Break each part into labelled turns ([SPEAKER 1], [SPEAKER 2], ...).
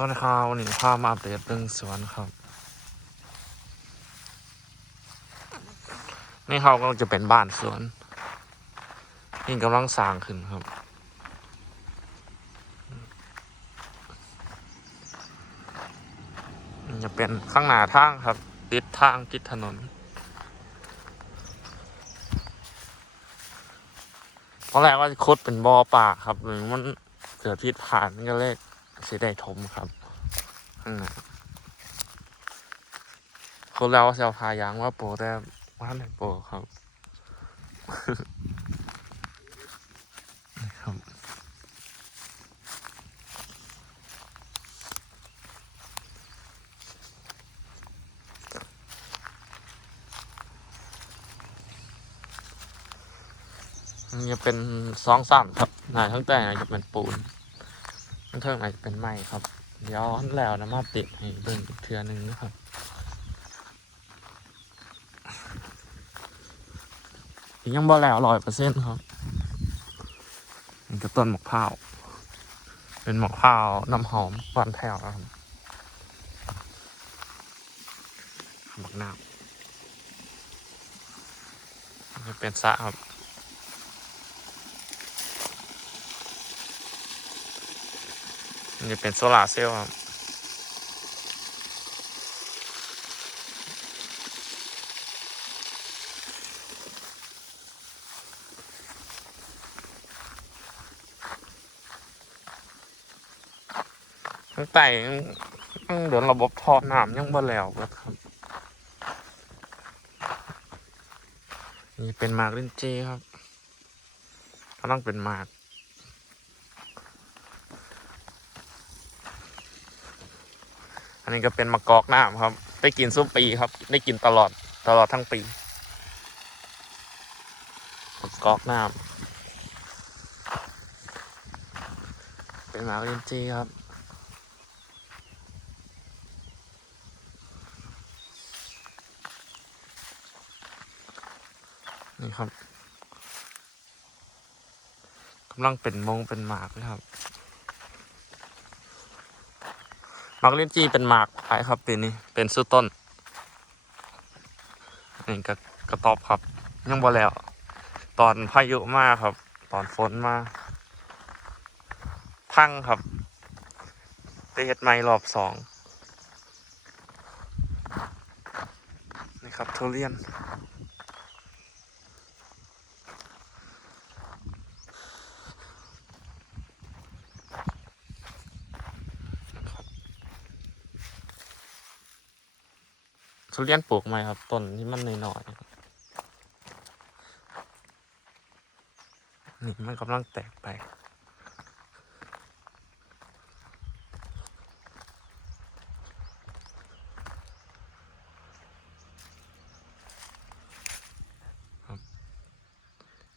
[SPEAKER 1] วัสดีครับวันนี้พามาอัปเดตเรื่องสวนครับ นี่เขาก็จะเป็นบ้านสวน นี่กำลังสร้างขึ้นครับ จะเป็นข้างหน้าทางครับ ติดทางติดถนนตอนแรกว่าจะขุดเป็นบ่อป่าครับหรือมันเกิดพิษผ่านก็เลย สิได้ถมครับข้างหน้าคนเราจะเอาพายางว่าโปรแต่ว่าในโปรครับนี่ครับมันจะเป็นสองสามครับหนาทั้งแต่จะเป็นปูน เทิงอาจจะเป็นไม้ครับเดี๋ยวอันแล้วนะมาติดให้เบิ่งอีกเทือหนึงนะครับยังบ่แล้วร้อยเปอร์เซ็นต์ครับนี่ก็ต้นหมกพร้าวเป็นหมกพร้าวน้ำหอมหวานแผ่วนะครับหมกน้ำนี่เป็นสะครับ มัน จะเป็นโซลาเซลล์ครับตั้งแต่ยังยังเดินระบบท่อน้ำยังบ่แล้วครับนี่เป็นมากลินจีครับก็ต้งเป็นมาก อันนี้ก็เป็นมะกอกน้ำครับ ได้กินซุปปีครับ ได้กินตลอดตลอดทั้งปีมะกอกน้ำเป็นหมากลินจีครับนี่ครับกำลังเป็นมงเป็นหมากเลยครับ หมากลิ้นจีเป็นหมากขายครับปีนี้เป็นซื้อต้นนี่ก็กระตอบครับยังบ่แล้ว ตอนพายุมากครับ ตอนฝนมาพังครับได้เฮ็ดไม้รอบสองนี่ครับทุเรียน ทุเรียนปลูกไหมครับต้นที่มันน้อยๆนี่มันกำลังแตกไป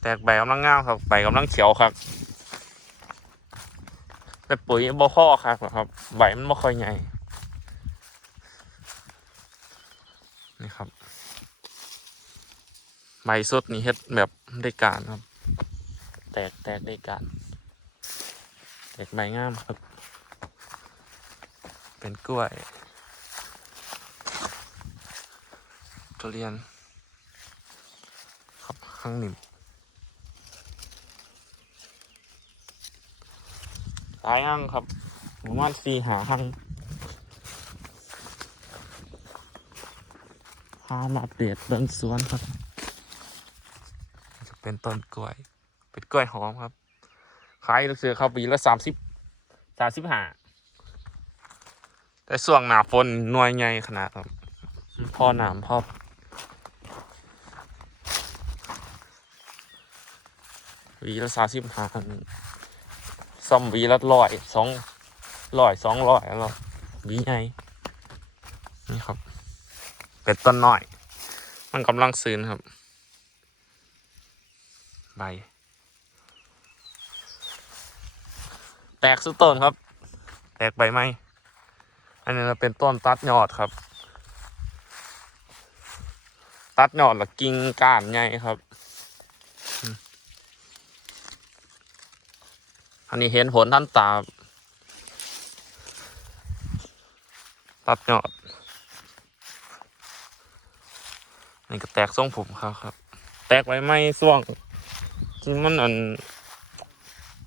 [SPEAKER 1] แตกใบกำลังงามครับใบกำลังเขียวครับแต่ปุ๋ยบ่ข้อครับครับใบมันบ่ค่อยใหญ่ ครับ ใบสดนี่เฮ็ดแบบได้การครับ แตกแตกได้การ แตกใบงามครับ เป็นกล้วยทุเรียน ครับข้างหนิ่มหลายห้างครับประมาณสี่หาห้าง พามาเปลียดเบิ้งสวนครับ จะเป็นต้นกล้วย เป็นกล้วยหอมครับขายลูกเสือเข้าปีละสามสิบสามสิบห้าแต่ส่วงหนาฝนหน่วยใหญ่ขนาดครับพ่อหนามพ่อวีละสามสิบห้าซ่อมวีละร้อยสองร้อยสองร้อยแล้ววีใหญ่็นต้นน้อย มันกำลังซื้นครับ ใบ แตกสุดต้นครับ แตกใบไม้อันนี้จะเป็นต้นตัดยอดครับ ตัดยอดแล้วกิ่งก้านใหญ่ครับ อันนี้เห็นผลท่านตาตัดยอด นี่ก็แตกทรงผมเขาครับ แตกไว้ไม่ส่วงจริงมันอัน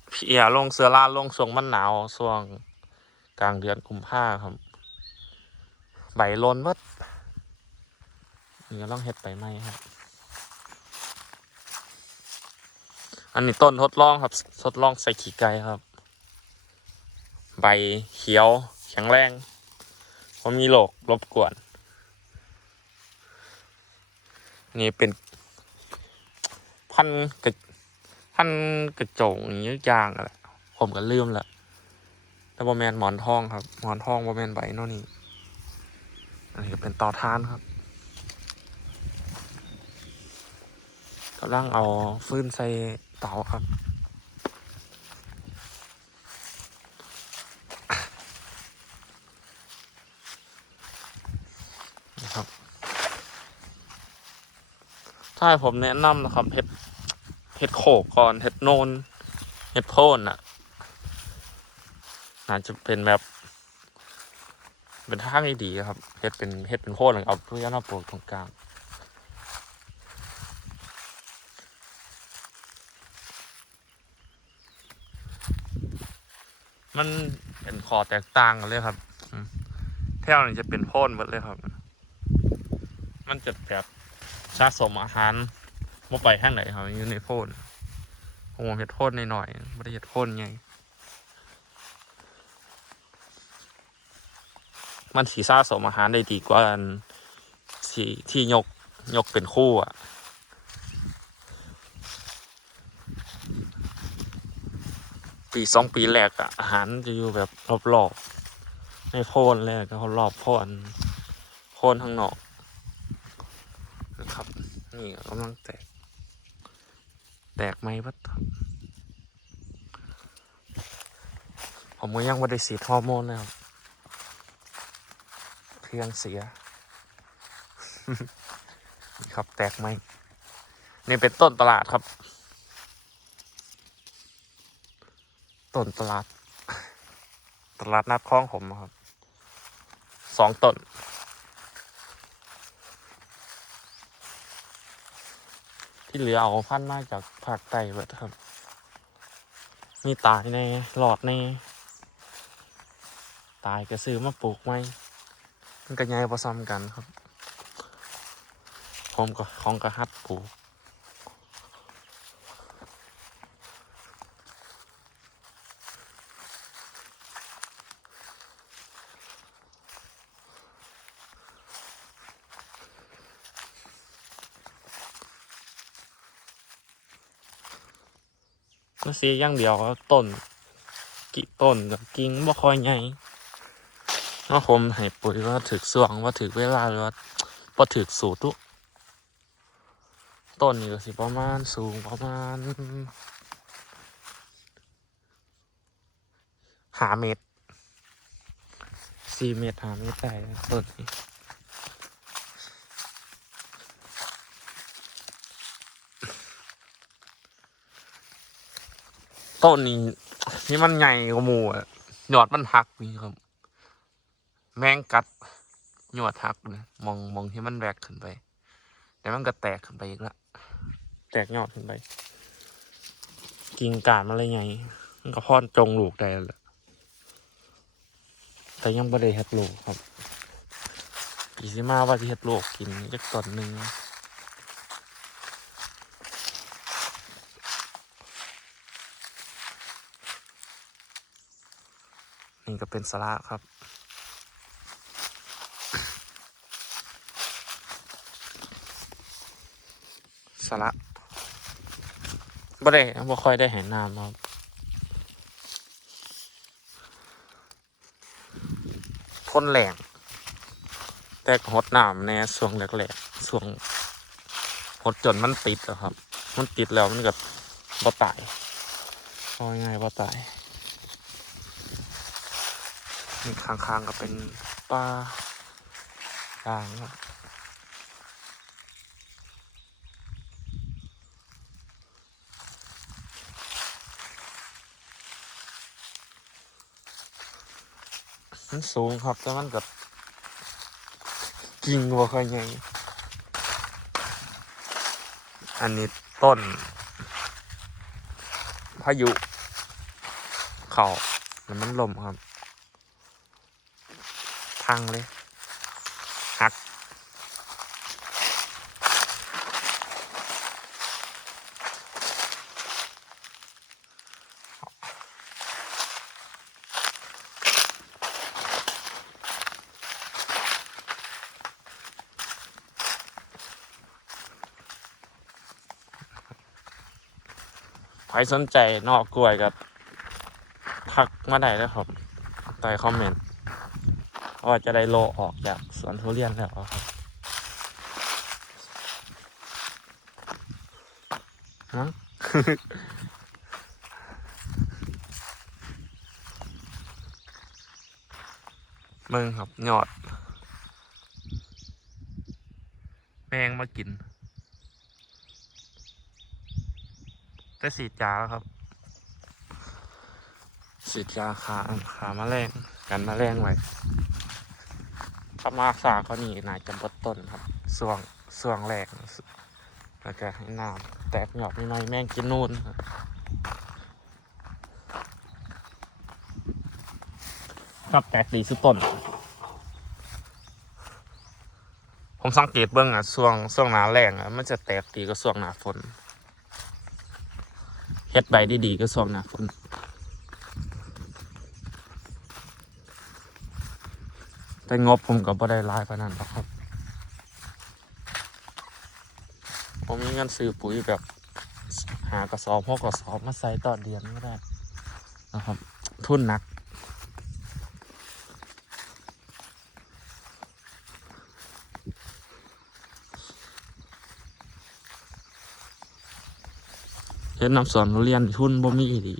[SPEAKER 1] เพียลงเสื้อลาลงส่วงมันหนาวส่วงกลางเดือนกุมภาครับ ใบลนวัดนี่ก็ต้องเฮ็ดใบไม้ครับ อันนี้ต้นทดลองครับ ทดลองใส่ขี้ไก่ครับ ใบเขียวแข็งแรงเพราะมีโรครบกวน นี่เป็น พันกระพันกระจงอย่างนี้ยางอะไรผมก็ลืมละแต่บอแมนหมอนทองครับ หมอนทองบอแมนใบเนอนี่อันนี้ก็เป็นต่อทานครับกำลังเอาฟืนใส่เตาครับ ถ้าให้ผมแนะนำนะครับเห็ดเห็ดโขกก่อนเห็ดโนนเห็ดโพนอะอาจจะเป็นแบบ เป็นทางที่ดีครับเห็ดเป็นเห็ดเป็นโพนหรือเอาเพื่อนมาปลูกตรงกลางมันเป็นคอแตกต่างกันเลยครับแถวนี้จะเป็นโพนหมดเลยครับ มันจะแบบ สะสมอาหารมาไปทางไหนครับอยู่ในโพนผมเห็ดโพนหน่อยๆไม่ได้เห็ดโพนไงมันสีสะสมอาหารได้ดีกว่าที่ที่ยกยกเป็นคู่อะปีสองปีแรกอะอาหารจะอยู่แบบรอบๆในโพนแรกก็เขารอบโพนโพนข้างนอกนะครับนี่กำลังแตก แตกไหมพัดผมก็ยังไม่ได้สีดฮอร์โมนเลยครับเครื่องเสีย ครับแตกไหมนี่เป็นต้นตลาดครับ ต้นตลาด ตลาดนัดคลองผมครับ สองต้น ที่เหลือเอาพันมาจากภาคใต้เบิดครับ มีตายในหลอดในตายก็ซื้อมาปลูกไหมมันก็ใหญ่พอซ้ำกันครับ ผมก็ของกระหัดปลูก ก็เสียอย่างเดียวต้นกิต้นกับกิ่งบ่ค่อยใหญ่เนาะผมให้ปุ๋ยว่าถึกส่วงว่าถึกเวลาหรือว่าบ่ถึกสูตรทุกต้นนี่ก็สิประมาณสูงประมาณหาเมตรสี่เมตรหาเมตรได้ต้นนี้ ต้นนี้ที่มันใหญ่กว่าหมูอะยอดมันหักนี่ครับ แมงกัดหยอดหักเลยมองมองที่มันแบกขึ้นไป แต่มันก็แตกขึ้นไปอีกละแตกหยอดขึ้นไป กิ่งกาดมันอะไรไงมันก็พอนจงลูกได้แล้วแต่ยังไม่ได้เฮ็ดลูกครับปีสิมาว่าจะเฮ็ดลูกกินจักต้นหนึ่ง นี่ก็เป็นสละครับสละบ่ได้บ่ค่อยได้เห็นน้ำครับทนแรงแต่ก็หดน้ำในช่วงแรกๆช่วงหดจนมันติดอะครับ มันติดแล้วมันก็บ่ตายเอาง่ายบ่ตาย นี่ข้างๆก็เป็นปลาด่างครับมันสูงครับ แต่มันก็กิ่งบ่ค่อยใหญ่อันนี้ต้น พายุ เข่าแล้วมันลมครับ พังเลย หัก ใครสนใจนอกกล้วยกับทักมาได้แล้วครับใต้คอมเมนต์ ว่าจะได้โลออกจากสวนทุเรียนแล้วครับฮะมึงครับยอด แมงมากินแต่สีดยาแล้วครับสีดยาขาขามาแมลงกันมาแมลงไว้ ถ้ามาสาก็นี่นายจำบดต้นครับส่วงส่วงแรงแล้วก็ให้น้ำแตกหยอดนิดหน่อยแม่งกินนู่นครับครับแตกดีสุดต้น ผมสังเกตเบื้องอะช่วงช่วงหนาแรงอะมันจะแตกดีก็ช่วงหนาฝนเฮ็ดใบดีๆก็ช่วงหน้าฝน แต่งบผมก็บ่ได้หลายปานนั้นหรอกครับผมมีเงินซื้อปุ๋ยแบบหากระสอบหกกระสอบมาใส่ต่อเดือนไม่ได้นะครับ ทุนหนักเฮ็ดน้ำสอนเรียนทุนบ่มีดี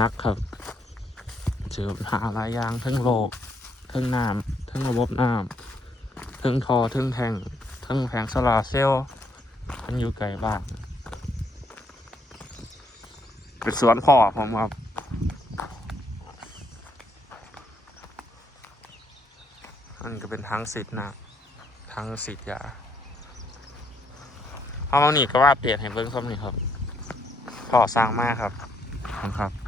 [SPEAKER 1] นักครับเจอปัญหาหลายอย่างทั้งโลกทั้งน้ำ ทั้งระบบน้ำทั้งทอทั้งแทงทั้งแผงโซลาเซลล์ทั้งอยู่ไกลบ้านเป็นสวนพ่อผมครับอันก็เป็นทางสิทธิ์นะทางสิทธิ์ยาเอามานี่ก็ว่าเปลี่ยนให้เบิ้งซ้ำนี่ครับพ่อสร้างมากครับครับ